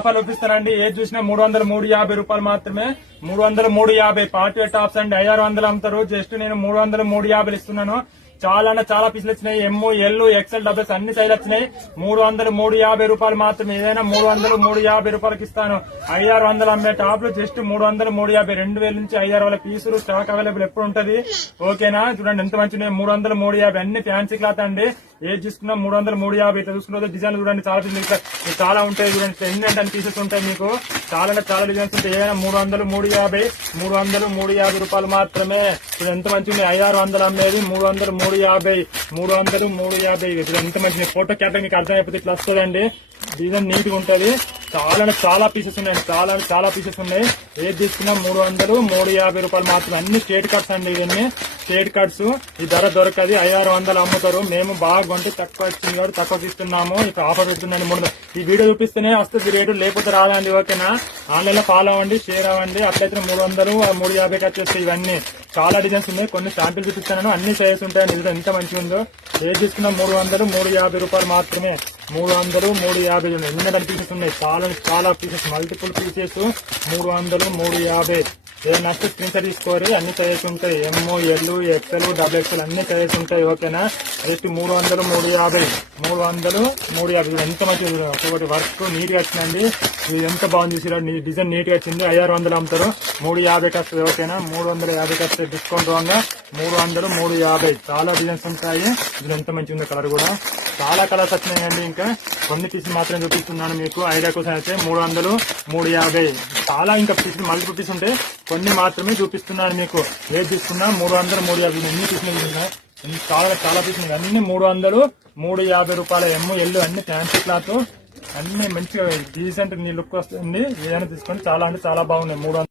ఆఫర్లు చూపిస్తానండి. ఏది చూసినా 350 రూపాయలు మాత్రమే. 350 పార్టీ వేర్ టాప్స్ అండి 600 అమ్ముతారు. జస్ట్ నేను 350 ఇస్తున్నాను. చాలా అంటే చాలా పీసులు వచ్చినాయి. ఎమ్, ఎల్, ఎక్సెల్, డబుల్స్ అన్ని సైజులు వచ్చినాయి. 350 రూపాయలు మాత్రమే. ఏదైనా 350 రూపాయలకి ఇస్తాను. 600 అమ్మే టాప్లు జస్ట్ 350. 2000 నుంచి 5000 పీసులు స్టాక్ అవైలబుల్ ఎప్పుడు ఉంటది. ఓకేనా, చూడండి ఎంత మంచి 350. అన్ని ఫ్యాన్సీ క్లాత్ అండి. ఏది చూసుకున్నా 350. ఇట్లా చూసుకున్న డిజైన్ చూడండి, చాలా పీసులు చాలా ఉంటాయి. చూడండి ఎన్ని పీసెస్ ఉంటాయి మీకు. చాలా అంటే చాలా డిజైన్స్ ఉంటాయి. ఏదైనా 350 రూపాయలు మాత్రమే. ఇది ఎంత మంచిది. 600 అమ్మేది 350. ఇది ఎంత మంచిది. ఫోటో క్యాప్టెన్ మీకు అర్థమైపోతే ఇట్లా వస్తుందండి. డిజైన్ నీట్ గా ఉంటది. చాలా పీసెస్ ఉన్నాయి. చాలా పీసెస్ ఉన్నాయి. ఏది తీసుకున్నా 350 రూపాయలు మాత్రమే. అన్ని స్టేట్ కట్స్ అండి. ఇవన్నీ స్టేట్ కట్స్. ఈ ధర దొరకది. 600 అమ్ముతారు. మేము బాగా కొంటే తక్కువ వచ్చింది కాబట్టి తక్కువ ఇస్తున్నాము. ఇప్పుడు ఆఫర్ పెడుతుందండి. ఈ వీడియో చూపిస్తేనే వస్తుంది రేటు, లేకపోతే రాదండి. ఓకేనా, ఆన్లైన్ లో ఫాలో అవ్వండి, షేర్ అవ్వండి. అట్లయితే 300, 350 వచ్చేస్తాయి. ఇవన్నీ చాలా డిజైన్స్ ఉన్నాయి. కొన్ని శాంపిల్ చూపిస్తాను. అన్ని సైజెస్ ఉంటాయండి. ఇది ఎంత మంచిగా ఉందో. ఏది తీసుకున్నా 350 రూపాయలు మాత్రమే. 350 ఎన్ని పీసెస్ ఉన్నాయి. చాలా పీసెస్, మల్టిపుల్ పీసెస్. 350. ఏదైనా నచ్చితే స్క్రీన్ షాట్ తీసుకోరు. అన్ని సైజెస్ ఉంటాయి. ఎమ్, ఎల్, ఎక్సెల్, డబుల్ ఎక్సెల్ అన్ని సైజెస్ ఉంటాయి. ఓకేనా, జస్ట్ 350. ఎంత మంచిగా ఒకటి వర్క్ నీట్ గా వచ్చిందండి. ఇది ఎంత బాగుంది. డిజైన్ నీట్ గా వచ్చింది. 600 అమ్ముతారు. 350 వస్తుంది. ఓకేనా, 350 వస్తుంది. డిస్కౌంట్ రాగా 350. చాలా డిజైన్స్ ఉంటాయి. ఇది ఎంత మంచిగా ఉంది. కలర్ కూడా చాలా కలర్స్ వచ్చినాయండి. ఇంకా కొన్ని పీసులు మాత్రం చూపిస్తున్నాను మీకు ఐడియా కోసం. అయితే 300, 350 చాలా ఇంకా పీసులు మల్టిపుల్ పీస్ ఉంటాయి. కొన్ని మాత్రమే చూపిస్తున్నాను మీకు. ఏది తీసుకున్నా 300, 350 ఎన్ని పీసులు ఉన్నాయి. చాలా పీసులు ఉన్నాయి. అన్ని 300, 350 రూపాయల. ఎమ్, ఎల్లు అన్ని ఫ్యాన్సీ క్లాత్. అన్ని మంచిగా డీసెంట్ నీ లుక్ వస్తుంది. ఏదైనా తీసుకొని చాలా అంటే చాలా బాగున్నాయి. 300.